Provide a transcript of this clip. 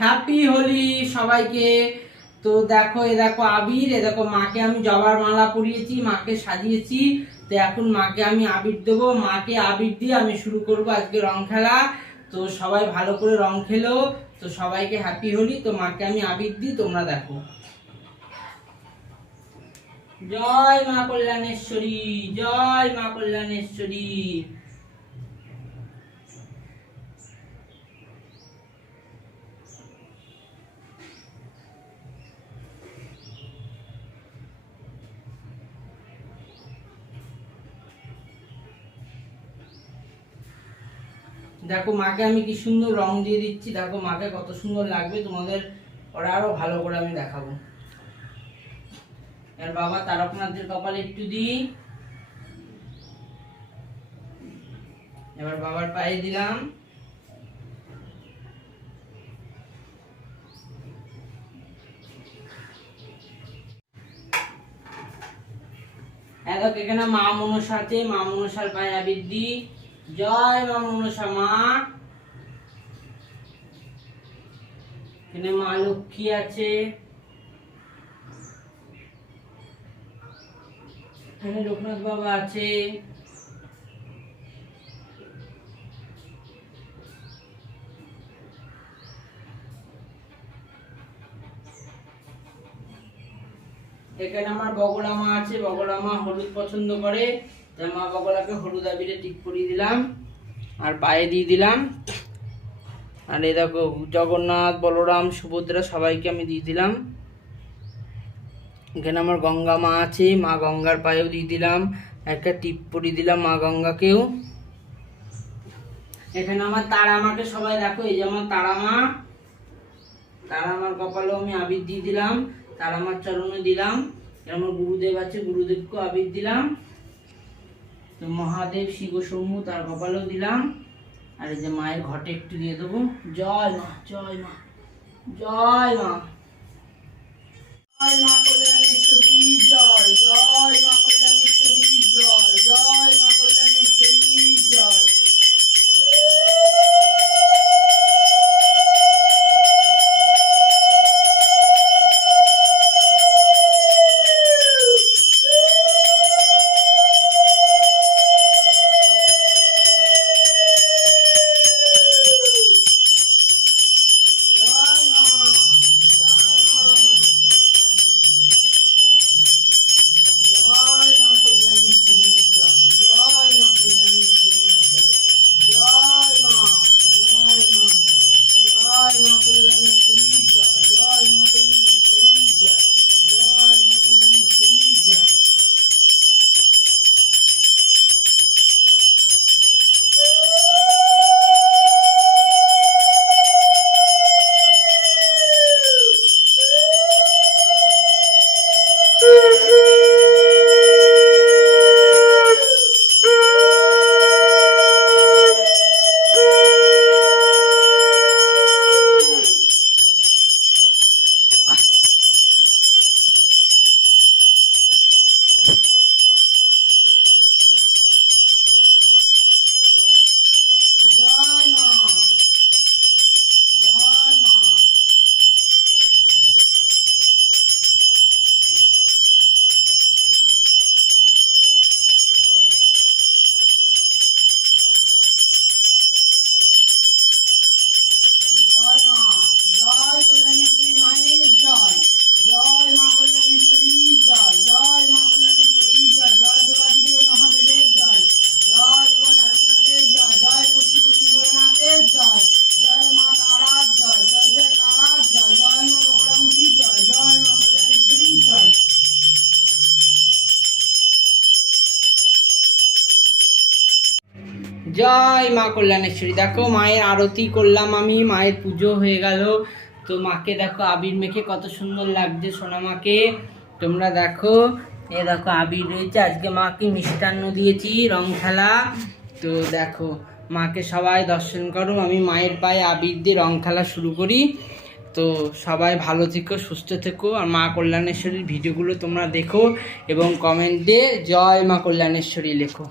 Happy Holi সবাইকে। তো দেখো এ দেখো আবির, এ দেখো মাকে আমি জবার মালা পরিয়েছি, মাকে সাজিয়েছি। তো এখন মাকে আমি আবির দেবো, মাকে আবির দিয়ে আমি শুরু করব আজকে রং খেলা। তো সবাই ভালো করে রং খেলো। তো সবাইকে হ্যাপি হোলি। তো মাকে আমি আবির দিই, তোমরা দেখো। জয় মা কল্যাণেশ্বরী, জয় মা কল্যাণেশ্বরী। দেখো মাকে আমি কি সুন্দর রং দিয়ে দিচ্ছি, দেখো মাকে কত সুন্দর লাগবে, তোমাদের ওরা আরো ভালো করে আমি দেখাবো। আর বাবা তারকনাথের কপালে একটু দিই, এবার বাবার পায়ে দিলাম। দেখো এখানে মা মনসা আছে, মা মনসার পায়ে আবির দিই। জয় মা মনসা মা। এখানে মা লক্ষ্মী আছে, এখানে লোকনাথ বাবা আছে, এখানে আমার বগলা মা আছে, বগলা মা হলুদ পছন্দ করে, তাই মা বগলাকে হলুদ আবিরে টিপ পরিয়ে দিলাম আর পায়ে দিয়ে দিলাম। আর এই দেখো জগন্নাথ, বলরাম, সুভদ্রা সবাইকে আমি দিয়ে দিলাম। এখানে আমার গঙ্গা মা আছে, মা গঙ্গার পায়েও দিয়ে দিলাম, একটা টিপ পরিয়ে দিলাম মা গঙ্গাকেও। এখানে আমার তারা মাকে সবাই দেখো, এই যে আমার তারা মা, তারা আমার কপালেও আমি আবির দিয়ে দিলাম, তারা আমার চরণে দিলাম। আমার গুরুদেব আছে, গুরুদেবকেও আবির দিলাম। তো মহাদেব শিব শম্ভু তার কপালেও দিলাম। আর এই যে মায়ের ঘটে একটু দিয়ে দেবো। জয় মা, জয় মা, জয় মা, জয় মা কল্যাণেশ্বরী, জয় জয় মা কল্যাণেশ্বরী, জয় জয় মা কল্যাণেশ্বরী, জয়। জয় মা কল্যাণেশ্বরী। দেখো মায়ের আরতি করলাম আমি, মায়ের পুজো হয়ে গেল। তো মাকে দেখো আবির মেখে কত সুন্দর লাগছে সোনা মাকে, তোমরা দেখো। এ দেখো আবির রয়েছে, আজকে মাকে মিষ্টান্ন দিয়েছি রং খেলা। তো দেখো মাকে সবাই দর্শন করো, আমি মায়ের পায়ে আবির দিয়ে রং খেলা শুরু করি। তো সবাই ভালো থেকো, সুস্থ থেকো, আর মা কল্যাণেশ্বরীর ভিডিওগুলো তোমরা দেখো এবং কমেন্টে জয় মা কল্যাণেশ্বরী লেখো।